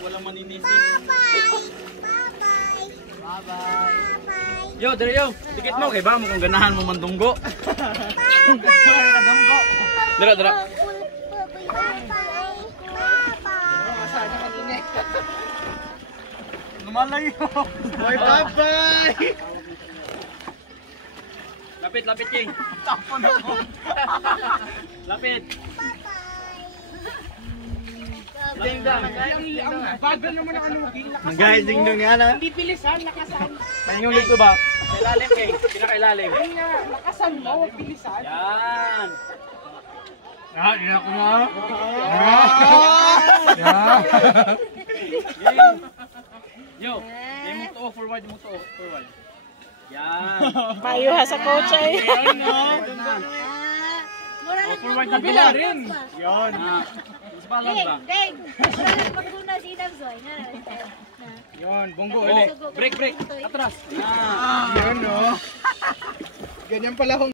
Walang maninisip. Bye-bye. Yo, dire yo. Dikit mo kay ba mo kung ganahan mo mandunggo. Kadunggo. Dira, dira. Lumalayo. Boy, bye-bye. Lapit, lapit, King. Tapon ako. Lapit. Ding dong. Bagal naman ang ano mo, King. Guys, ding dong ni Ana. Hindi bilisan, lakasan. Yung ligto ba? Kailalim, King. Pinakailalim. Ay nga, lakasan mo, bilisan. Yan. Iyak ko na. Yo, di mo to forward, mo to forward. Yan. Payo ha sa coach ay. Forward na Kabila rin. Yon. Mas balang ba? Deng, wala lang maguna si Nagzoy. Yon, bonggo Oh, ulit. break, break. Atras. Yan. Yan no. Ganyan pala